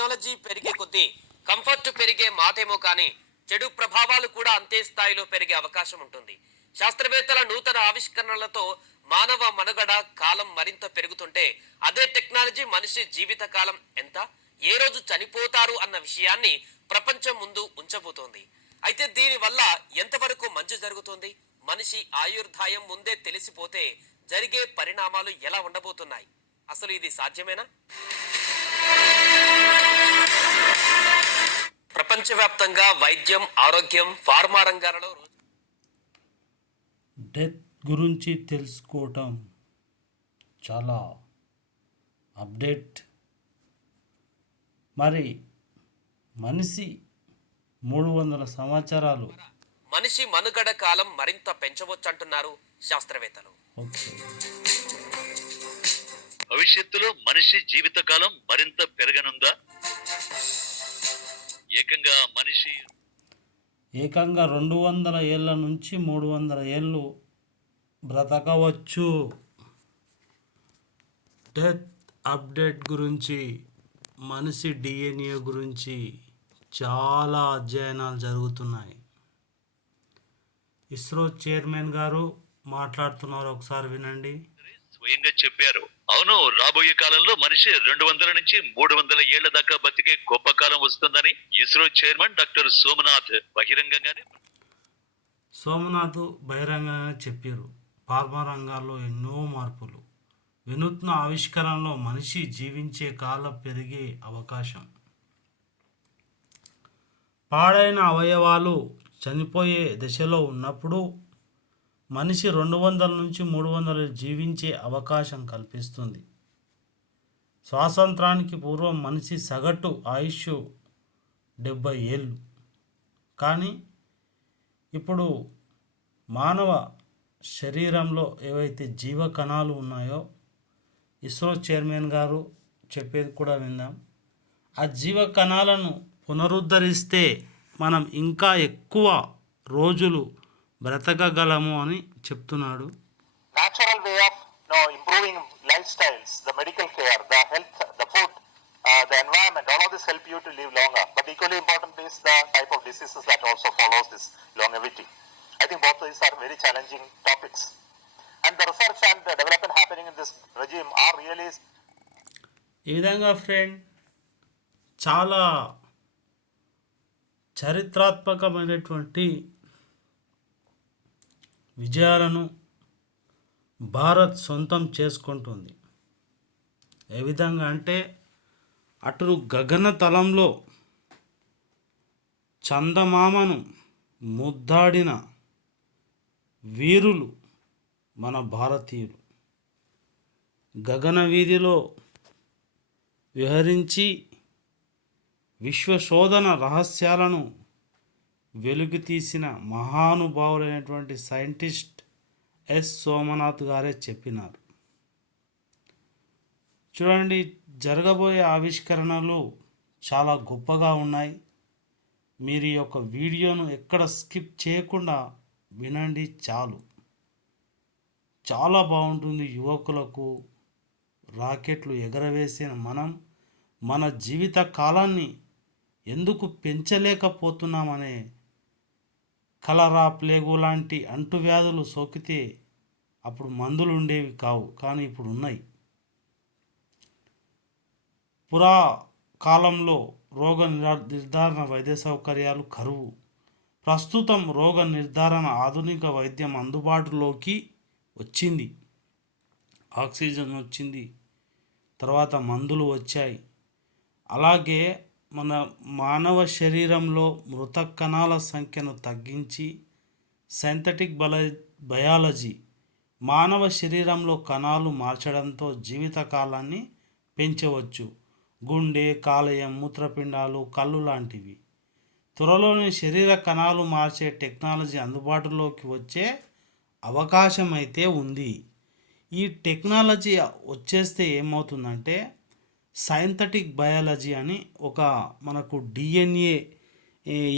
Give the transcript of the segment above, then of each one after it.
Technology పెరిగే కొద్దీ comfort పెరిగే మాటేమో కానీ చెడు ప్రభావాలు కూడా అంతే స్థాయిలో పెరిగే అవకాశం ఉంటుంది. శాస్త్రవేత్తల నూతన ఆవిష్కరణలతో మానవ మనుగడ కాలం మరింత పెరుగుతుంటే అదే టెక్నాలజీ మనిషి జీవిత కాలం ఎంత, ఏ రోజు చనిపోతారు అన్న విషయాన్ని ప్రపంచం ముందు ఉంచబోతోంది. అయితే దీనివల్ల ఎంతవరకు మంచి జరుగుతుంది, మనిషి ఆయుర్దాయం ముందే తెలిసిపోతే జరిగే పరిణామాలు ఎలా ఉండబోతున్నాయి, అసలు ఇది సాధ్యమేనా? ప్రపంచవ్యాప్తంగా వైద్యం, ఆరోగ్యం, ఫార్మా రంగాలలో డెత్ గురించి తెలుసుకోవటం చాలా అప్డేట్. మరి మనిషి 300 సంవత్సరాలు మనిషి మనుగడ కాలం మరింత పెంచవచ్చంటున్నారు శాస్త్రవేత్తలు. ఓకే, భవిష్యత్తులో మనిషి జీవితకాలం మరింత పెరగనుందా? ఏకంగా 200 ఏళ్ళ నుంచి 300 ఏళ్ళు బ్రతకవచ్చు. డెత్ అప్డేట్ గురించి, మనిషి డిఎన్ఏ గురించి చాలా అధ్యయనాలు జరుగుతున్నాయి. ఇస్రో చైర్మన్ గారు మాట్లాడుతున్నారు, ఒకసారి వినండి. స్వయంగా చెప్పారు. అవును, రాబోయే కాలంలో మనిషి 200 నుంచి 300 ఏళ్ల దాకా బతికే గొప్ప కాలం వస్తుందని ఇస్రో చైర్మన్ డాక్టర్ సోమనాథ్ బహిరంగంగానే చెప్పారు. ఫార్మా రంగాల్లో ఎన్నో మార్పులు, వినూత్న ఆవిష్కరణలో మనిషి జీవించే కాలం పెరిగే అవకాశం, పాడైన అవయవాలు చనిపోయే దశలో ఉన్నప్పుడు మనిషి 200 నుంచి 300 జీవించే అవకాశం కల్పిస్తుంది. స్వాతంత్రానికి పూర్వం మనిషి సగటు ఆయుష్ 70 ఏళ్ళు. కానీ ఇప్పుడు మానవ శరీరంలో ఏవైతే జీవ కణాలు ఉన్నాయో, ఇస్రో చైర్మన్ గారు చెప్పేది కూడా విందాం. ఆ జీవ కణాలను పునరుద్ధరిస్తే మనం ఇంకా ఎక్కువ రోజులు బ్రతకగలము అని చెప్తున్నాడు. Natural way of improving life styles, the medical care, the health, the food, the environment, all of this help you to live longer. But equally important is the type of diseases that also follows this longevity. I think both of these are very challenging topics. And the research and the development happening in this regime are really... ఈ విధంగా friend, చాలా చరిత్రాత్మకమైనటువంటి విజయాలను భారత్ సొంతం చేసుకుంటుంది. ఏ విధంగా అంటే, అటు గగనతలంలో చందమామను ముద్దాడిన వీరులు మన భారతీయులు. గగన వీధిలో విహరించి విశ్వశోధన రహస్యాలను వెలుగుతీసిన మహానుభావులైనటువంటి సైంటిస్ట్ ఎస్ సోమనాథ్ గారే చెప్పినారు. చూడండి, జరగబోయే ఆవిష్కరణలు చాలా గొప్పగా ఉన్నాయి. మీరు ఈ యొక్క వీడియోను ఎక్కడ స్కిప్ చేయకుండా వినండి చాలు. చాలా బాగుంటుంది. యువకులకు రాకెట్లు ఎగరవేసిన మనం మన జీవిత కాలాన్ని ఎందుకు పెంచలేకపోతున్నామనే, కలరా, ప్లేగు లాంటి అంటువ్యాధులు సోకితే అప్పుడు మందులు ఉండేవి కావు, కానీ ఇప్పుడు ఉన్నాయి. కాలంలో రోగ నిర్ధారణ వైద్య సౌకర్యాలు కరువు. ప్రస్తుతం రోగ నిర్ధారణ ఆధునిక వైద్యం అందుబాటులోకి వచ్చింది. ఆక్సిజన్ వచ్చింది, తర్వాత మందులు వచ్చాయి. అలాగే మన మానవ శరీరంలో మృత కణాల సంఖ్యను తగ్గించి సింథటిక్ బయాలజీ మానవ శరీరంలో కణాలు మార్చడంతో జీవితకాలాన్ని పెంచవచ్చు. గుండె, కాలేయం, మూత్రపిండాలు, కళ్ళు లాంటివి. త్వరలోని శరీర కణాలు మార్చే టెక్నాలజీ అందుబాటులోకి వచ్చే అవకాశం అయితే ఉంది. ఈ టెక్నాలజీ వచ్చేస్తే ఏమవుతుందంటే, సింథటిక్ బయాలజీ అని ఒక మనకు డిఎన్ఏ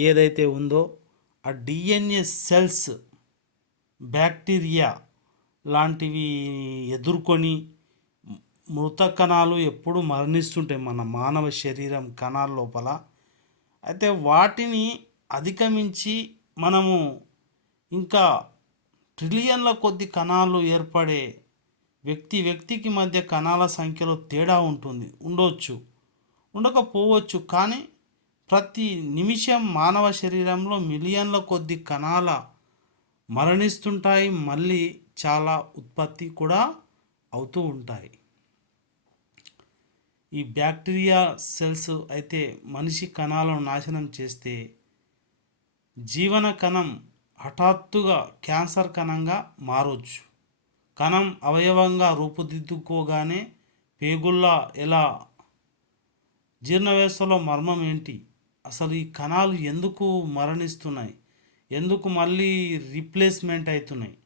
ఏదైతే ఉందో ఆ డిఎన్ఏ సెల్స్ బ్యాక్టీరియా లాంటివి ఎదుర్కొని మృత కణాలు ఎప్పుడు మరణిస్తుంటాయి మన మానవ శరీరం కణాల లోపల. అయితే వాటిని అధిగమించి మనము ఇంకా ట్రిలియన్ల కొద్ది కణాలు ఏర్పడే వ్యక్తికి మధ్య కణాల సంఖ్యలో తేడా ఉండొచ్చు, ఉండకపోవచ్చు. కానీ ప్రతి నిమిషం మానవ శరీరంలో మిలియన్ల కొద్ది కణాల మరణిస్తుంటాయి, మళ్ళీ చాలా ఉత్పత్తి కూడా అవుతూ ఉంటాయి. ఈ బ్యాక్టీరియా సెల్స్ అయితే మనిషి కణాలను నాశనం చేస్తే జీవన కణం హఠాత్తుగా క్యాన్సర్ కణంగా మారవచ్చు. కణం అవయవంగా రూపుదిద్దుకోగానే పేగుల్లా ఎలా? జీర్ణ వ్యవస్థలో మర్మం ఏంటి? అసలు ఈ కణాలు ఎందుకు మరణిస్తున్నాయి, ఎందుకు మళ్ళీ రీప్లేస్మెంట్ అవుతున్నాయి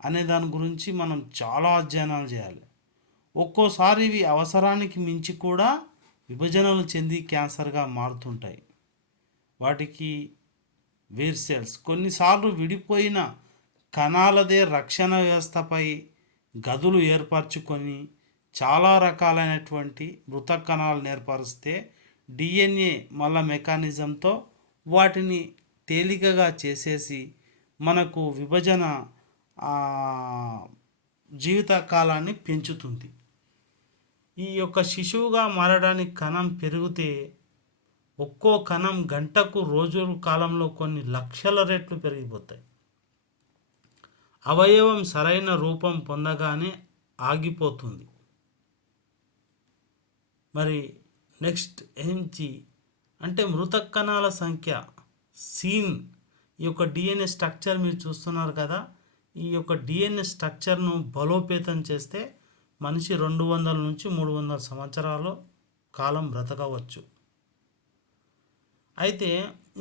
అనే దాని గురించి మనం చాలా అధ్యయనాలు చేయాలి. ఒక్కోసారి ఇవి అవసరానికి మించి కూడా విభజనలు చెంది క్యాన్సర్గా మారుతుంటాయి. వాటికి వేర్ సెల్స్ కొన్నిసార్లు విడిపోయిన కణాలదే రక్షణ వ్యవస్థపై గదులు ఏర్పరచుకొని చాలా రకాలైనటువంటి మృత కణాలను ఏర్పరిస్తే డిఎన్ఏ మళ్ళా మెకానిజంతో వాటిని తేలికగా చేసేసి మనకు విభజన జీవిత కాలాన్ని పెంచుతుంది. ఈ యొక్క శిశువుగా మారడానికి కణం పెరిగితే ఒక్కో కణం గంటకు రోజుల కాలంలో కొన్ని లక్షల రెట్లు పెరిగిపోతాయి. అవయవం సరైన రూపం పొందగానే ఆగిపోతుంది. మరి నెక్స్ట్ ఏంటి అంటే మృత కణాల సంఖ్య సీన్. ఈ యొక్క డిఎన్ఏ స్ట్రక్చర్ మీరు చూస్తున్నారు కదా, ఈ యొక్క డిఎన్ఏ స్ట్రక్చర్ను బలోపేతం చేస్తే మనిషి 200 నుంచి 300 సంవత్సరాలు కాలం బ్రతకవచ్చు. అయితే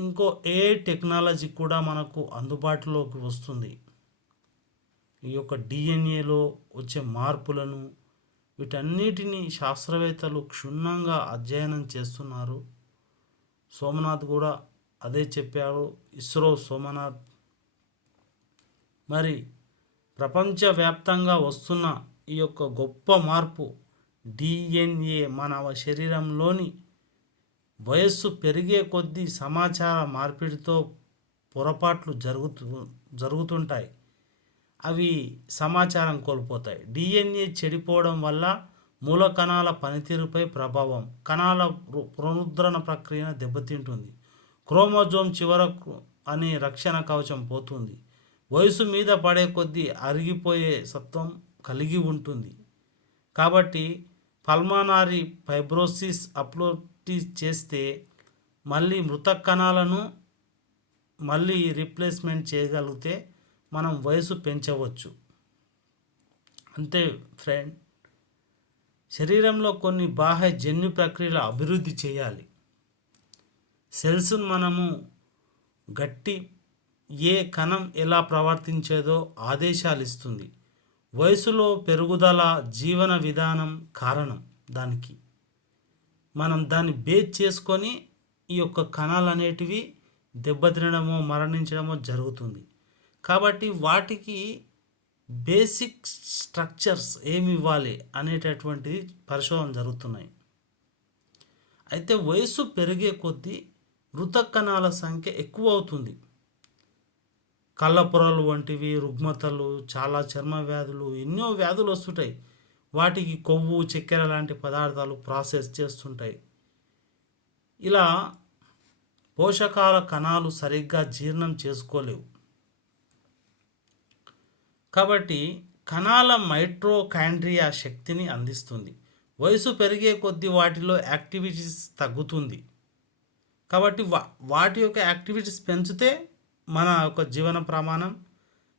ఇంకో ఏఐ టెక్నాలజీ కూడా మనకు అందుబాటులోకి వస్తుంది. ఈ యొక్క డిఎన్ఏలో వచ్చే మార్పులను వీటన్నిటినీ శాస్త్రవేత్తలు క్షుణ్ణంగా అధ్యయనం చేస్తున్నారు. సోమనాథ్ కూడా అదే చెప్పారు, ఇస్రో సోమనాథ్. మరి ప్రపంచవ్యాప్తంగా వస్తున్న ఈ యొక్క గొప్ప మార్పు డిఎన్ఏ మానవ శరీరంలోని వయస్సు పెరిగే కొద్దీ సమాచార మార్పిడితో పొరపాట్లు జరుగుతుంటాయి. అవి సమాచారం కోల్పోతాయి. డిఎన్ఏ చెడిపోవడం వల్ల మూల కణాల పనితీరుపై ప్రభావం, కణాల పునరుద్ధరణ ప్రక్రియను దెబ్బతింటుంది. క్రోమోజోమ్ చివరకు అనే రక్షణ కవచం పోతుంది. వయసు మీద పడే కొద్దీ అరిగిపోయే సత్వం కలిగి ఉంటుంది. కాబట్టి పల్మనరీ ఫైబ్రోసిస్ అప్లోటిస్ చేస్తే మళ్ళీ మృత కణాలను మళ్ళీ రీప్లేస్మెంట్ చేయగలిగితే మనం వయసు పెంచవచ్చు. అంతే ఫ్రెండ్. శరీరంలో కొన్ని బాహ్య జన్యు ప్రక్రియలు అభివృద్ధి చేయాలి. సెల్స్ను మనము గట్టి ఏ కణం ఎలా ప్రవర్తించేదో ఆదేశాలు ఇస్తుంది. వయసులో పెరుగుదల జీవన విధానం కారణం. దానికి మనం దాన్ని బేస్ చేసుకొని ఈ యొక్క కణాలు అనేటివి దెబ్బతినడమో మరణించడమో జరుగుతుంది. కాబట్టి వాటికి బేసిక్ స్ట్రక్చర్స్ ఏమి ఇవ్వాలి అనేటటువంటిది పరిశోధన జరుగుతున్నాయి. అయితే వయసు పెరిగే కొద్దీ మృత కణాల సంఖ్య ఎక్కువ అవుతుంది. కళ్ళపొరలు వంటివి, రుగ్మతలు, చాలా చర్మ వ్యాధులు, ఎన్నో వ్యాధులు వస్తుంటాయి. వాటికి కొవ్వు, చక్కెర లాంటి పదార్థాలు ప్రాసెస్ చేస్తుంటాయి. ఇలా పోషకాల కణాలు సరిగ్గా జీర్ణం చేసుకోలేవు. కాబట్టి కణాల మైటోకాండ్రియా శక్తిని అందిస్తుంది. వయసు పెరిగే కొద్దీ వాటిలో యాక్టివిటీస్ తగ్గుతుంది. కాబట్టి వాటి యొక్క యాక్టివిటీస్ పెంచితే మన యొక్క జీవన ప్రమాణం,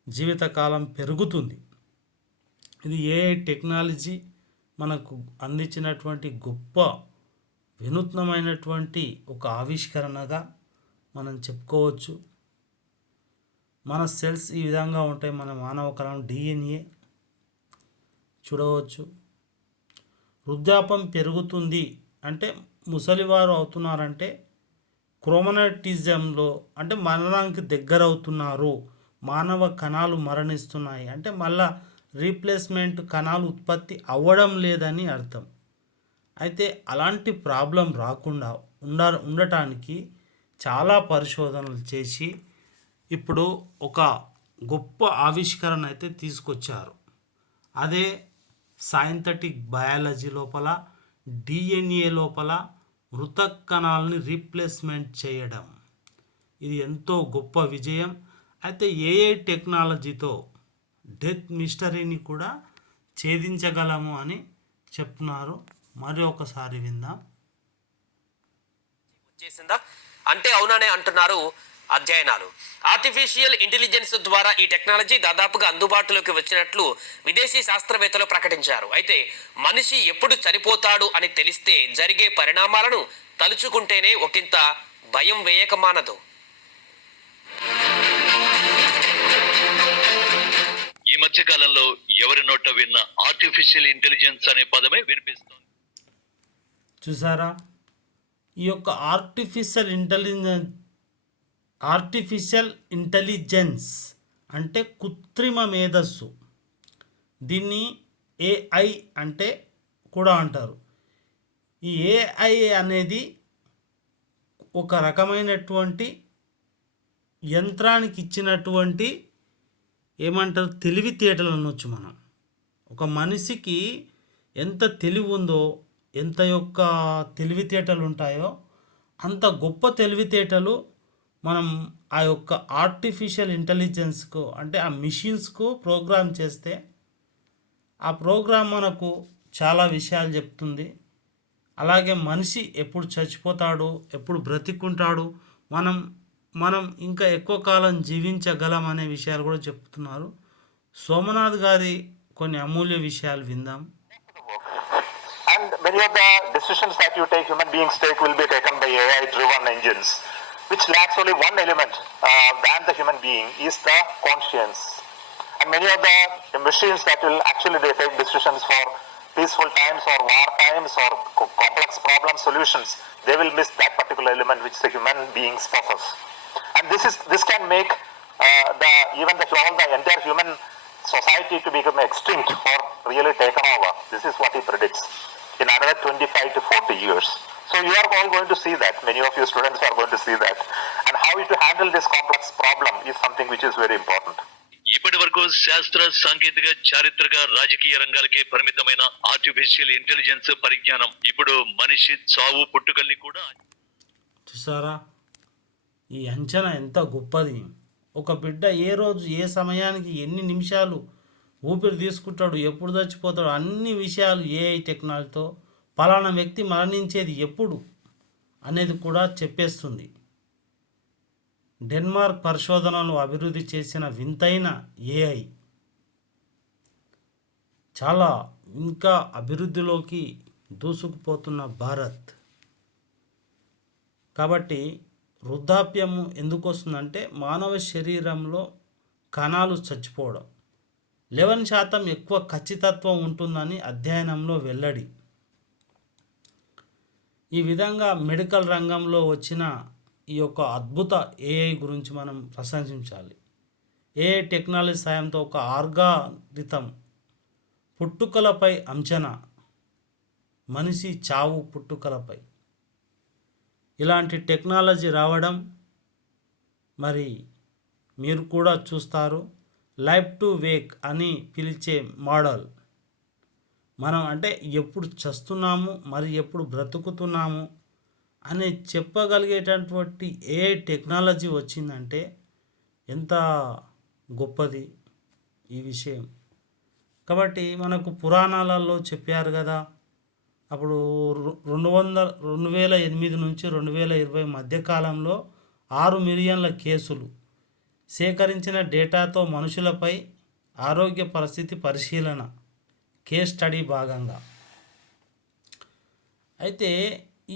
జీవితకాలం పెరుగుతుంది. ఇది ఏఐ టెక్నాలజీ మనకు అందించినటువంటి గొప్ప వినూత్నమైనటువంటి ఒక ఆవిష్కరణగా మనం చెప్పుకోవచ్చు. మన సెల్స్ ఈ విధంగా ఉంటాయి. మన మానవ కణం డిఎన్ఏ చూడవచ్చు. వృద్ధాప్యం పెరుగుతుంది అంటే ముసలివారు అవుతున్నారంటే క్రోమనాటిజంలో అంటే మరణానికి దగ్గర అవుతున్నారు. మానవ కణాలు మరణిస్తున్నాయి అంటే మళ్ళా రీప్లేస్మెంట్ కణాలు ఉత్పత్తి అవ్వడం లేదని అర్థం. అయితే అలాంటి ప్రాబ్లం రాకుండా ఉండటానికి చాలా పరిశోధనలు చేసి ఇప్పుడు ఒక గొప్ప ఆవిష్కరణ అయితే తీసుకొచ్చారు. అదే సైంథటిక్ బయాలజీ లోపల డిఎన్ఏ లోపల మృత కణాలని రీప్లేస్మెంట్ చేయడం. ఇది ఎంతో గొప్ప విజయం. అయితే ఏఐ టెక్నాలజీతో డెత్ మిస్టరీని కూడా ఛేదించగలము అని చెప్తున్నారు. మరి ఒకసారి విందాం. వచ్చేసిందా అంటే అవుననే అంటున్నారు అధ్యయనాలు. ఆర్టిఫిషియల్ ఇంటెలిజెన్స్ ద్వారా ఈ టెక్నాలజీ దాదాపుగా అందుబాటులోకి వచ్చినట్లు విదేశీ శాస్త్రవేత్తలు ప్రకటించారు. అయితే మనిషి ఎప్పుడు చనిపోతాడు అని తెలిస్తే జరిగే పరిణామాలను తలుచుకుంటేనే ఒకంత భయం వేయకమానదు. ఈ మధ్య కాలంలో ఎవరి నోట విన్న ఆర్టిఫిషియల్ ఇంటెలిజెన్స్ అనే పదమే వినిపిస్తుంది. చూసారా, ఈ యొక్క ఆర్టిఫిషియల్ ఇంటెలిజెన్స్ అంటే కృత్రిమ మేధస్సు. దీన్ని ఏఐ అంటే కూడా అంటారు. ఈ ఏఐ అనేది ఒక రకమైనటువంటి యంత్రానికి ఇచ్చినటువంటి ఏమంటారు తెలివితేటలు అనొచ్చు. మనం ఒక మనిషికి ఎంత తెలివి ఉందో, ఎంత యొక్క తెలివితేటలు ఉంటాయో అంత గొప్ప తెలివితేటలు మనం ఆ యొక్క ఆర్టిఫిషియల్ ఇంటెలిజెన్స్కు అంటే ఆ మిషన్స్కు ప్రోగ్రామ్ చేస్తే ఆ ప్రోగ్రామ్ మనకు చాలా విషయాలు చెప్తుంది. అలాగే మనిషి ఎప్పుడు చచ్చిపోతాడు, ఎప్పుడు బ్రతికుంటాడు, మనం ఇంకా ఎక్కువ కాలం జీవించగలం అనే విషయాలు కూడా చెప్తున్నారు. సోమనాథ్ గారి కొన్ని అమూల్య విషయాలు విందాం. And many of the decisions that you take, human beings take, will be taken by AI-driven engines, which lacks only one element than the human being, is the conscience. And many of the machines that will actually they take decisions for peaceful times or war times or complex problem solutions, they will miss that particular element which the human beings possess. And this can make even the entire human society to become extinct or really taken over. This is what he predicts in another 25 to 40 years. So you are all going to see that. Many of you students are going to see that. And how to handle this complex problem is something which is very important. ఇప్పటి వరకు శాస్త్ర, సాంకేతిక, చారిత్రక, రాజకీయ రంగాలకే పరిమితమైన artificial intelligence పరిజ్ఞానం ఇప్పుడు మనిషి చావు పుట్టుకల్ని కూడా. చూసారా, ఈ అంచనా ఎంత గొప్పది. ఒక బిడ్డ ఏ రోజు ఏ సమయానికి ఎన్ని నిమిషాలు ఊపిరి తీసుకుంటాడు, ఎప్పుడు చచ్చిపోతాడు, అన్ని విషయాలు ఏఐ టెక్నాలజీతో పలానా వ్యక్తి మరణించేది ఎప్పుడు అనేది కూడా చెప్పేస్తుంది. డెన్మార్క్ పరిశోధనలు అభివృద్ధి చేసిన వింతైన ఏఐ చాలా ఇంకా అభివృద్ధిలోకి దూసుకుపోతున్న భారత్. కాబట్టి వృద్ధాప్యము ఎందుకు వస్తుందంటే మానవ శరీరంలో కణాలు చచ్చిపోవడం. 11% ఎక్కువ ఖచ్చితత్వం ఉంటుందని అధ్యయనంలో వెల్లడి. ఈ విధంగా మెడికల్ రంగంలో వచ్చిన ఈ యొక్క అద్భుత ఏఐ గురించి మనం ప్రశంసించాలి. ఏఐ టెక్నాలజీ సాయంతో ఒక ఆల్గారిథం పుట్టుకలపై అంచనా, మనిషి చావు పుట్టుకలపై ఇలాంటి టెక్నాలజీ రావడం మరి మీరు కూడా చూస్తారు. లైఫ్ టు వేక్ అని పిలిచే మోడల్, మనం అంటే ఎప్పుడు చస్తున్నాము మరి ఎప్పుడు బ్రతుకుతున్నాము అని చెప్పగలిగేటటువంటి ఏ టెక్నాలజీ వచ్చిందంటే ఎంత గొప్పది ఈ విషయం. కాబట్టి మనకు పురాణాలలో చెప్పారు కదా, అప్పుడు 2008 నుంచి 2020 మధ్యకాలంలో 6 మిలియన్ల కేసులు సేకరించిన డేటాతో మనుషులపై ఆరోగ్య పరిస్థితి పరిశీలన కేస్ స్టడీ భాగంగా. అయితే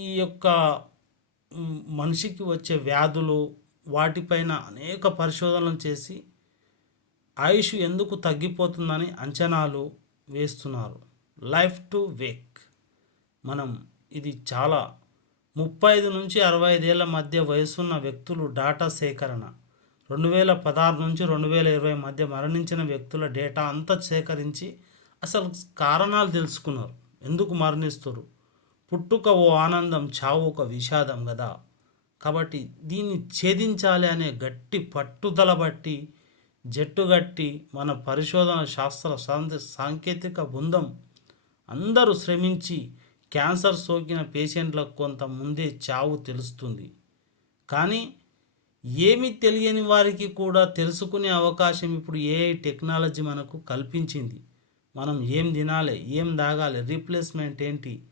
ఈ యొక్క మనిషికి వచ్చే వ్యాధులు వాటిపైన అనేక పరిశోధనలు చేసి ఆయుష్ ఎందుకు తగ్గిపోతుందని అంచనాలు వేస్తున్నారు. లైఫ్ టు వేక్ మనం ఇది చాలా 35 నుంచి 65 ఏళ్ల మధ్య వయసున్న వ్యక్తులు డాటా సేకరణ 2016 నుంచి 2020 మధ్య మరణించిన వ్యక్తుల డేటా అంతా సేకరించి అసలు కారణాలు తెలుసుకున్నారు. ఎందుకు మరణిస్తారు? పుట్టుక ఓ ఆనందం, చావు ఒక విషాదం కదా. కాబట్టి దీన్ని ఛేదించాలి అనే గట్టి పట్టుదల బట్టి జట్టుగట్టి మన పరిశోధన శాస్త్ర సాంకేతిక బృందం అందరూ శ్రమించి క్యాన్సర్ సోకిన పేషెంట్లకు కొంత ముందే చావు తెలుస్తుంది. కానీ ఏమీ తెలియని వారికి కూడా తెలుసుకునే అవకాశం ఇప్పుడు ఏఐ టెక్నాలజీ మనకు కల్పించింది. మనం ఏం తినాలి, ఏం తాగాలి, రీప్లేస్మెంట్ ఏంటి,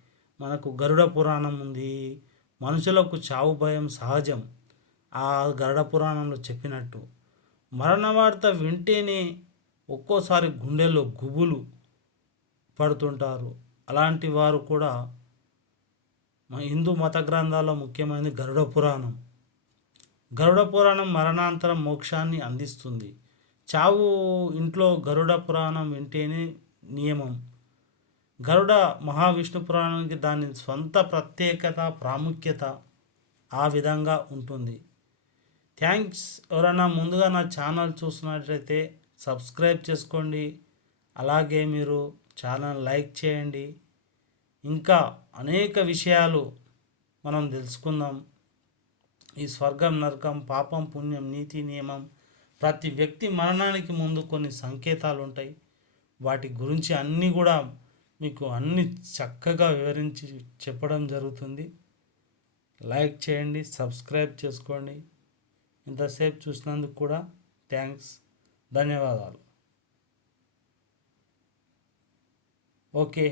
మనకు గరుడ పురాణం ఉంది. మనుషులకు చావు భయం సహజం, ఆ గరుడ పురాణంలో చెప్పినట్టు. మరణ వార్త వింటేనే ఒక్కోసారి గుండెల్లో గుబులు పడుతుంటారు. అలాంటి వారు కూడా హిందూ మత గ్రంథాల్లో ముఖ్యమైనది గరుడ పురాణం. గరుడ పురాణం మరణాంతరం మోక్షాన్ని అందిస్తుంది. చావు ఇంట్లో గరుడ పురాణం వింటేనే నియమం. గరుడ మహావిష్ణు పురాణానికి దాని స్వంత ప్రత్యేకత, ప్రాముఖ్యత ఆ విధంగా ఉంటుంది. థ్యాంక్స్. ఎవరైనా ముందుగా నా ఛానల్ చూస్తున్నట్లయితే సబ్స్క్రైబ్ చేసుకోండి. అలాగే మీరు ఛానల్ లైక్ చేయండి. ఇంకా అనేక విషయాలు మనం తెలుసుకుందాం. ఈ స్వర్గం, నరకం, పాపం, పుణ్యం, నీతి, నియమం, ప్రతి వ్యక్తి మరణానికి ముందు కొన్ని సంకేతాలు ఉంటాయి. వాటి గురించి అన్నీ కూడా మీకు అన్ని చక్కగా వివరించి చెప్పడం జరుగుతుంది. లైక్ చేయండి, సబ్స్క్రైబ్ చేసుకోండి. ఇంతసేపు చూసినందుకు కూడా థ్యాంక్స్, ధన్యవాదాలు. ఓకే.